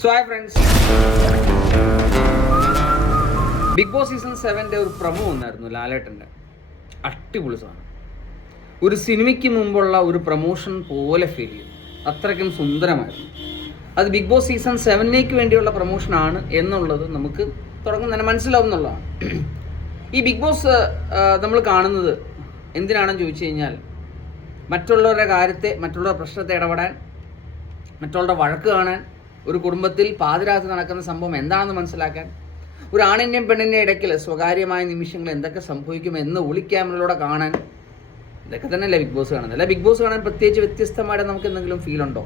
So hi friends, Bigg Boss season 7 ഒരു promo വന്നായിരുന്നു ലാലേട്ടൻ്റെ. അടിപൊളി സാധനം. ഒരു സിനിമയ്ക്ക് മുമ്പുള്ള ഒരു പ്രൊമോഷൻ പോലെ ഫീൽ ചെയ്യും. അത്രയ്ക്കും സുന്ദരമായിരുന്നു. അത് ബിഗ് ബോസ് സീസൺ 7 വേണ്ടിയുള്ള പ്രൊമോഷനാണ് എന്നുള്ളത് നമുക്ക് തുടക്കം തന്നെ മനസ്സിലാവും എന്നുള്ളതാണ്. ഈ ബിഗ് ബോസ് നമ്മൾ കാണുന്നത് എന്തിനാണെന്ന് ചോദിച്ചു കഴിഞ്ഞാൽ, മറ്റുള്ളവരുടെ കാര്യത്തെ, മറ്റുള്ളവരുടെ പ്രശ്നത്തെ ഇടപെടാൻ, മറ്റുള്ളവരുടെ വഴക്ക് കാണാൻ, ഒരു കുടുംബത്തിൽ പാതിരാത്രി നടക്കുന്ന സംഭവം എന്താണെന്ന് മനസ്സിലാക്കാൻ, ഒരു ആണിൻ്റെയും പെണ്ണിൻ്റെയും ഇടയ്ക്കിൽ സ്വകാര്യമായ നിമിഷങ്ങൾ എന്തൊക്കെ സംഭവിക്കുമെന്ന് ഒളിക്യാമറയിലൂടെ കാണാൻ, ഇതൊക്കെ തന്നെയല്ലേ ബിഗ് ബോസ് കാണുന്നത്. അല്ല, ബിഗ് ബോസ് കാണാൻ പ്രത്യേകിച്ച് വ്യത്യസ്തമായിട്ട് നമുക്ക് എന്തെങ്കിലും ഫീൽ ഉണ്ടോ?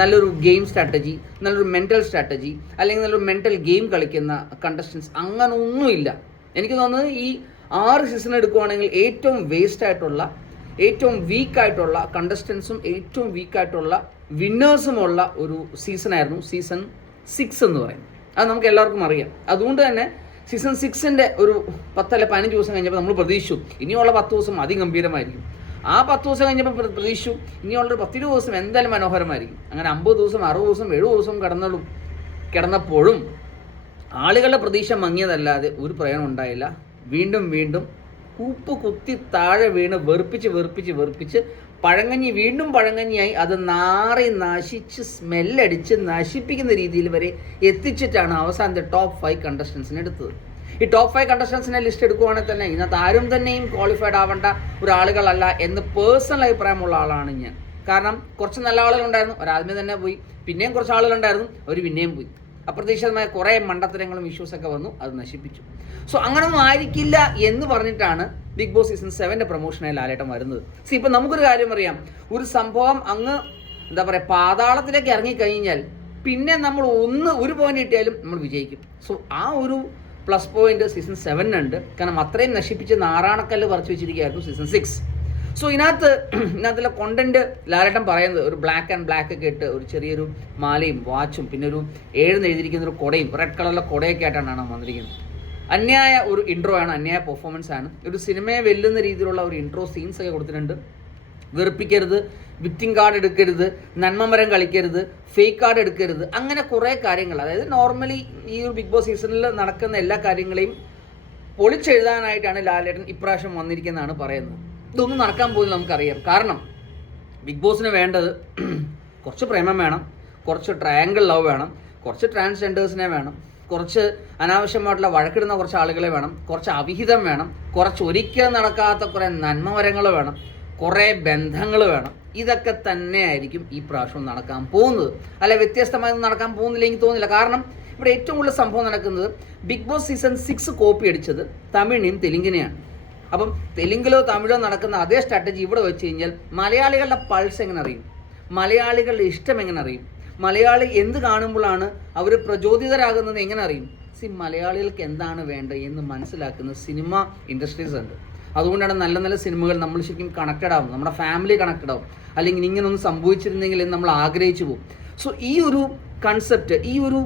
നല്ലൊരു ഗെയിം സ്ട്രാറ്റജി, നല്ലൊരു മെൻ്റൽ സ്ട്രാറ്റജി, അല്ലെങ്കിൽ നല്ലൊരു മെൻ്റൽ ഗെയിം കളിക്കുന്ന കണ്ടസ്റ്റൻസ്, അങ്ങനെ ഒന്നുമില്ല. എനിക്ക് തോന്നുന്നത് ഈ 6 സീസൺ എടുക്കുവാണെങ്കിൽ ഏറ്റവും വേസ്റ്റ് ആയിട്ടുള്ള, ഏറ്റവും വീക്കായിട്ടുള്ള കണ്ടസ്റ്റൻസും ഏറ്റവും വീക്കായിട്ടുള്ള വിന്നേഴ്സുമുള്ള ഒരു സീസണായിരുന്നു സീസൺ 6 എന്ന് പറയുന്നത്. അത് നമുക്ക് എല്ലാവർക്കും അറിയാം. അതുകൊണ്ട് തന്നെ സീസൺ 6 ഒരു 10 അല്ല 15 ദിവസം കഴിഞ്ഞപ്പോൾ നമ്മൾ പ്രതീക്ഷിച്ചു ഇനിയുള്ള 10 ദിവസം അതിഗംഭീരമായിരിക്കും. ആ 10 ദിവസം കഴിഞ്ഞപ്പോൾ പ്രതീക്ഷിച്ചു ഇനിയുള്ളൊരു 10-20 ദിവസം എന്തായാലും മനോഹരമായിരിക്കും. അങ്ങനെ 50 ദിവസം, 60 ദിവസം, 70 ദിവസം കിടന്നപ്പോഴും ആളുകളുടെ പ്രതീക്ഷ മങ്ങിയതല്ലാതെ ഒരു പ്രയോജനം ഉണ്ടായില്ല. വീണ്ടും വീണ്ടും ഉപ്പ് കുത്തി താഴെ വീണ് വെറുപ്പിച്ച് പഴങ്കഞ്ഞി വീണ്ടും പഴങ്കഞ്ഞിയായി അത് നാറി നശിച്ച് സ്മെല്ലടിച്ച് നശിപ്പിക്കുന്ന രീതിയിൽ വരെ എത്തിച്ചിട്ടാണ് അവസാനത്തെ ടോപ്പ് 5 കണ്ടസ്റ്റൻസിനെ എടുത്തത്. ഈ ടോപ്പ് 5 കണ്ടസ്റ്റൻസിനെ ലിസ്റ്റ് എടുക്കുവാണെങ്കിൽ തന്നെ ഇതിനകത്ത് ആരും തന്നെയും ക്വാളിഫൈഡ് ആവേണ്ട ഒരാളുകളല്ല എന്ന് പേഴ്സണൽ അഭിപ്രായമുള്ള ആളാണ് ഞാൻ. കാരണം കുറച്ച് നല്ല ആളുകളുണ്ടായിരുന്നു, ഒരാദ്യമേ തന്നെ പോയി. പിന്നെയും കുറച്ച് ആളുകളുണ്ടായിരുന്നു, അവർ പിന്നെയും പോയി. അപ്രതീക്ഷിതമായ കുറേ മണ്ടത്തരങ്ങളും ഇഷ്യൂസൊക്കെ വന്നു, അത് നശിപ്പിച്ചു. സോ അങ്ങനൊന്നും ആയിരിക്കില്ല എന്ന് പറഞ്ഞിട്ടാണ് ബിഗ് ബോസ് സീസൺ 7 പ്രൊമോഷനായി ലാലേട്ടൻ വരുന്നത്. ഇപ്പം നമുക്കൊരു കാര്യം അറിയാം, ഒരു സംഭവം അങ്ങ് എന്താ പറയുക പാതാളത്തിലേക്ക് ഇറങ്ങിക്കഴിഞ്ഞാൽ പിന്നെ നമ്മൾ ഒരു പോയിന്റ് കിട്ടിയാലും നമ്മൾ വിജയിക്കും. സോ ആ ഒരു പ്ലസ് പോയിന്റ് സീസൺ 7 ഉണ്ട്. കാരണം അത്രയും നശിപ്പിച്ച് നാറാണക്കല്ല് പറിച്ചു വെച്ചിരിക്കുകയായിരുന്നു സീസൺ 6. സോ ഇതിനകത്തുള്ള കോണ്ടന്റ് ലാലേട്ടൻ പറയുന്നത് ഒരു ബ്ലാക്ക് ആൻഡ് ബ്ലാക്ക് ഒക്കെ ഇട്ട് ഒരു ചെറിയൊരു മാലയും വാച്ചും പിന്നെ ഒരു 7 എഴുതിയിരിക്കുന്ന ഒരു കുടയും റെഡ് കളറിലെ കുടയൊക്കെ ആയിട്ടാണ് വന്നിരിക്കുന്നത്. അന്യായ ഒരു ഇൻട്രോ ആണ്, അന്യായ പെർഫോമൻസ് ആണ്. ഒരു സിനിമയെ വെല്ലുന്ന രീതിയിലുള്ള ഒരു ഇൻട്രോ സീൻസ് ഒക്കെ കൊടുത്തിട്ടുണ്ട്. വെറുപ്പിക്കരുത്, വിക്ടിം കാർഡ് എടുക്കരുത്, നന്മമരം കളിക്കരുത്, ഫേക്ക് കാർഡ് എടുക്കരുത്, അങ്ങനെ കുറേ കാര്യങ്ങൾ. അതായത് നോർമലി ഈ ഒരു ബിഗ് ബോസ് സീസണിൽ നടക്കുന്ന എല്ലാ കാര്യങ്ങളെയും പൊളിച്ചെഴുതാനായിട്ടാണ് ലാലേട്ടൻ ഇപ്രാവശ്യം വന്നിരിക്കുന്നതാണ് പറയുന്നത്. ഇതൊന്നും നടക്കാൻ പോകുന്നത് നമുക്കറിയാം. കാരണം ബിഗ് ബോസിന് വേണ്ടത് കുറച്ച് പ്രേമം വേണം, കുറച്ച് ട്രയാങ്കിൾ ലവ് വേണം, കുറച്ച് ട്രാൻസ്ജെൻഡേഴ്സിനെ വേണം, കുറച്ച് അനാവശ്യമായിട്ടുള്ള വഴക്കിടുന്ന കുറച്ച് ആളുകളെ വേണം, കുറച്ച് അവിഹിതം വേണം, കുറച്ച് ഒരിക്കലും നടക്കാത്ത കുറേ നന്മമരങ്ങൾ വേണം, കുറേ ബന്ധങ്ങൾ വേണം. ഇതൊക്കെ തന്നെയായിരിക്കും ഈ പ്രാവശ്യം നടക്കാൻ പോകുന്നത്. അല്ല, വ്യത്യസ്തമായൊന്നും നടക്കാൻ പോകുന്നില്ല എനിക്ക് തോന്നുന്നില്ല. കാരണം ഇവിടെ ഏറ്റവും കൂടുതൽ സംഭവം നടക്കുന്നത് ബിഗ് ബോസ് സീസൺ 6 കോപ്പി അടിച്ചത് തമിഴിനെയും തെലുങ്കിനെയാണ്. അപ്പം തെലുങ്കിലോ തമിഴോ നടക്കുന്ന അതേ സ്ട്രാറ്റജി ഇവിടെ വെച്ച് കഴിഞ്ഞാൽ മലയാളികളുടെ പൾസ് എങ്ങനെ അറിയും, മലയാളികളുടെ ഇഷ്ടം എങ്ങനെ അറിയും, മലയാളി എന്ത് കാണുമ്പോഴാണ് അവർ പ്രചോദിതരാകുന്നത് എങ്ങനെ അറിയും? മലയാളികൾക്ക് എന്താണ് വേണ്ടത് എന്ന് മനസ്സിലാക്കുന്ന സിനിമ ഇൻഡസ്ട്രീസ് ഉണ്ട്. അതുകൊണ്ടാണ് നല്ല നല്ല സിനിമകൾ നമ്മൾ ശരിക്കും കണക്റ്റഡ് ആവും, നമ്മുടെ ഫാമിലി കണക്റ്റഡ് ആവും. അല്ലെങ്കിൽ ഇങ്ങനൊന്നും സംഭവിച്ചിരുന്നെങ്കിൽ എന്ന് നമ്മൾ ആഗ്രഹിച്ചു പോകും. സോ ഈ ഒരു കൺസെപ്റ്റ്, ഈ ഒരു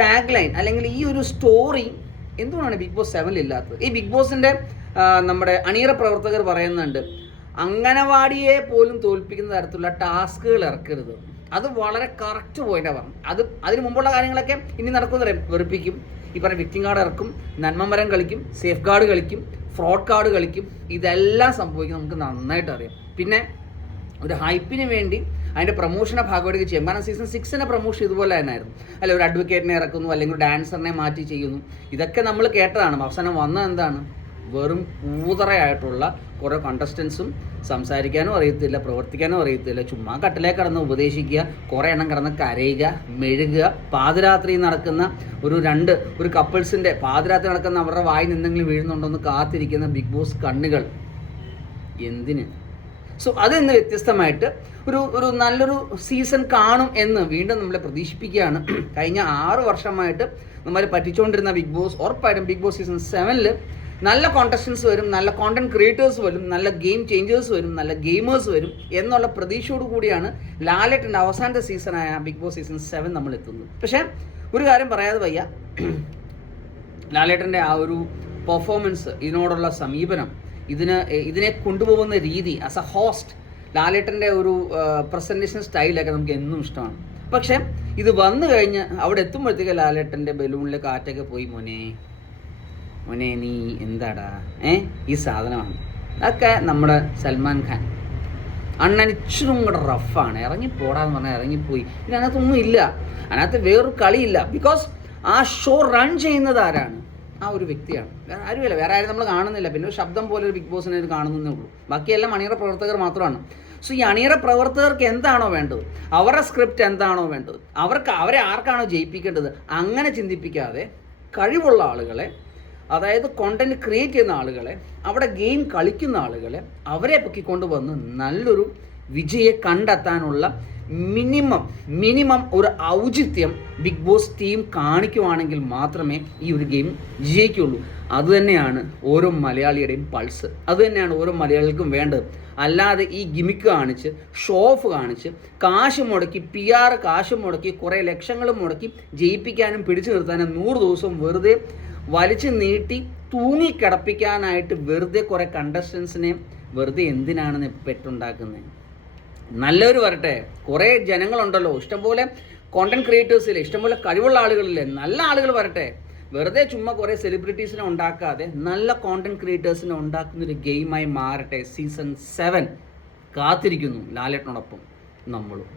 ടാഗ് ലൈൻ അല്ലെങ്കിൽ ഈ ഒരു സ്റ്റോറി എന്തുകൊണ്ടാണ് ബിഗ് ബോസ് 7 ഇല്ലാത്തത്? ഈ ബിഗ് ബോസിൻ്റെ നമ്മുടെ അണിയറ പ്രവർത്തകർ പറയുന്നുണ്ട്, അംഗനവാടിയെ പോലും തോൽപ്പിക്കുന്ന തരത്തിലുള്ള ടാസ്കുകൾ ഇറക്കരുത്. അത് വളരെ കറക്റ്റ് പോയിന്റാണ് പറഞ്ഞത്. അതിന് മുമ്പുള്ള കാര്യങ്ങളൊക്കെ ഇനി നടക്കുന്ന വെറുപ്പിക്കും, ഈ പറഞ്ഞ വിക്ടിം കാർഡ് ഇറക്കും, നന്മമരം കളിക്കും, സേഫ് ഗാർഡ് കളിക്കും, ഫ്രോഡ് കാർഡ് കളിക്കും. ഇതെല്ലാം സംഭവിക്കും, നമുക്ക് നന്നായിട്ട് അറിയാം. പിന്നെ ഒരു ഹൈപ്പിന് വേണ്ടി അതിൻ്റെ പ്രൊമോഷനെ ഭാഗമായിട്ട് ചെയ്യും. കാരണം സീസൺ 6 പ്രൊമോഷൻ ഇതുപോലെ തന്നെയായിരുന്നു. അല്ല, ഒരു അഡ്വക്കേറ്റിനെ ഇറക്കുന്നു, അല്ലെങ്കിൽ ഒരു ഡാൻസറിനെ മാറ്റി ചെയ്യുന്നു. ഇതൊക്കെ നമ്മൾ കേട്ടതാണ്. അവസാനം വന്നത് എന്താണ്? വെറും കൂതറയായിട്ടുള്ള കുറേ കണ്ടസ്റ്റൻസും സംസാരിക്കാനും അറിയത്തില്ല, പ്രവർത്തിക്കാനും അറിയത്തില്ല, ചുമ്മാ കട്ടിലേ കിടന്ന് ഉപദേശിക്കുക, കുറേ എണ്ണം കിടന്ന് കരയുക, മെഴുകുക. പാതിരാത്രി നടക്കുന്ന ഒരു കപ്പിൾസിൻ്റെ പാതിരാത്രി നടക്കുന്ന അവരുടെ വായി നിന്നെങ്കിലും വീഴുന്നുണ്ടോയെന്ന് കാത്തിരിക്കുന്ന ബിഗ് ബോസ് കണ്ണുകൾ എന്തിന്? സോ അതിൽ നിന്ന് വ്യത്യസ്തമായിട്ട് ഒരു നല്ലൊരു സീസൺ കാണും എന്ന് വീണ്ടും നമ്മളെ പ്രതീക്ഷിപ്പിക്കുകയാണ്. കഴിഞ്ഞ 6 വർഷമായിട്ട് നമ്മൾ പറ്റിച്ചുകൊണ്ടിരുന്ന ബിഗ് ബോസ് ഉറപ്പായിട്ടും ബിഗ് ബോസ് സീസൺ 7 നല്ല കോണ്ടസ്റ്റൻസ് വരും, നല്ല കോണ്ടന്റ് ക്രിയേറ്റേഴ്സ് വരും, നല്ല ഗെയിം ചേഞ്ചേഴ്സ് വരും, നല്ല ഗെയിമേഴ്സ് വരും എന്നുള്ള പ്രതീക്ഷയോട് കൂടിയാണ് ലാലേട്ടൻ്റെ അവസാനത്തെ സീസണായ ബിഗ് ബോസ് സീസൺ 7 നമ്മൾ എത്തുന്നത്. പക്ഷേ ഒരു കാര്യം പറയാതെ വയ്യ, ലാലേട്ടൻ്റെ ആ ഒരു പെർഫോമൻസ്, ഇതിനോടുള്ള സമീപനം, ഇതിനെ കൊണ്ടുപോകുന്ന രീതി, ആസ് എ ഹോസ്റ്റ് ലാലേട്ടൻ്റെ ഒരു പ്രസൻറ്റേഷൻ സ്റ്റൈലൊക്കെ നമുക്ക് എന്നും ഇഷ്ടമാണ്. പക്ഷെ ഇത് വന്നു കഴിഞ്ഞ് അവിടെ എത്തുമ്പോഴത്തേക്ക് ലാലേട്ടൻ്റെ ബലൂണിലെ കാറ്റൊക്കെ പോയി, മോനെ നീ എന്താടാ ഈ സാധനമാണ്. അതൊക്കെ നമ്മുടെ സൽമാൻ ഖാൻ അണ്ണൻ ഇച്ചിരും കൂടെ റഫാണ്, ഇറങ്ങിപ്പോടാന്ന് പറഞ്ഞാൽ ഇറങ്ങിപ്പോയി. ഇതിനകത്തൊന്നും ഇല്ല, അതിനകത്ത് വേറൊരു കളിയില്ല. ബിക്കോസ് ആ ഷോ റൺ ചെയ്യുന്നത് ആരാണ്? ആ ഒരു വ്യക്തിയാണ്, വേറെ ആരുമില്ല. വേറെ ആരും നമ്മൾ കാണുന്നില്ല. പിന്നെ ഒരു ശബ്ദം പോലെ ഒരു ബിഗ് ബോസിനെ കാണുന്നതേ ഉള്ളൂ. ബാക്കിയെല്ലാം അണിയറ പ്രവർത്തകർ മാത്രമാണ്. സോ ഈ അണിയറ പ്രവർത്തകർക്ക് എന്താണോ വേണ്ടത്, അവരുടെ സ്ക്രിപ്റ്റ് എന്താണോ വേണ്ടത്, അവരെ ആർക്കാണോ ജയിപ്പിക്കേണ്ടത്, അങ്ങനെ ചിന്തിപ്പിക്കാതെ കഴിവുള്ള ആളുകളെ, അതായത് കോണ്ടന്റ് ക്രിയേറ്റ് ചെയ്യുന്ന ആളുകളെ, അവിടെ ഗെയിം കളിക്കുന്ന ആളുകളെ, അവരെ പൊക്കിക്കൊണ്ട് വന്ന് നല്ലൊരു വിജയെ കണ്ടെത്താനുള്ള മിനിമം ഒരു ഔചിത്യം ബിഗ് ബോസ് ടീം കാണിക്കുവാണെങ്കിൽ മാത്രമേ ഈ ഒരു ഗെയിം വിജയിക്കുള്ളൂ. അതുതന്നെയാണ് ഓരോ മലയാളിയുടെയും പൾസ്, അതുതന്നെയാണ് ഓരോ മലയാളികൾക്കും വേണ്ടത്. അല്ലാതെ ഈ ഗിമിക്ക് കാണിച്ച്, ഷോ ഓഫ് കാണിച്ച്, കാശ് മുടക്കി, PR കാശ് മുടക്കി, കുറേ ലക്ഷങ്ങൾ മുടക്കി ജയിപ്പിക്കാനും പിടിച്ചു നിർത്താനും 100 ദിവസവും വെറുതെ വലിച്ചു നീട്ടി തൂങ്ങിക്കിടപ്പിക്കാനായിട്ട് വെറുതെ കുറേ കണ്ടസ്റ്റൻസിനെ വെറുതെ എന്തിനാണ് പെട്ടുണ്ടാക്കുന്നത്? നല്ലവർ വരട്ടെ. കുറേ ജനങ്ങളുണ്ടല്ലോ, ഇഷ്ടംപോലെ കോണ്ടന്റ് ക്രിയേറ്റേഴ്സിലെ, ഇഷ്ടംപോലെ കഴിവുള്ള ആളുകളില്ലേ, നല്ല ആളുകൾ വരട്ടെ. വെറുതെ ചുമ്മാ കുറേ സെലിബ്രിറ്റീസിനെ ഉണ്ടാക്കാതെ നല്ല കോണ്ടന്റ് ക്രിയേറ്റേഴ്സിനെ ഉണ്ടാക്കുന്നൊരു ഗെയിമായി മാറട്ടെ. സീസൺ 7 കാത്തിരിക്കുന്നു ലാലേട്ടനോടൊപ്പം നമ്മളും.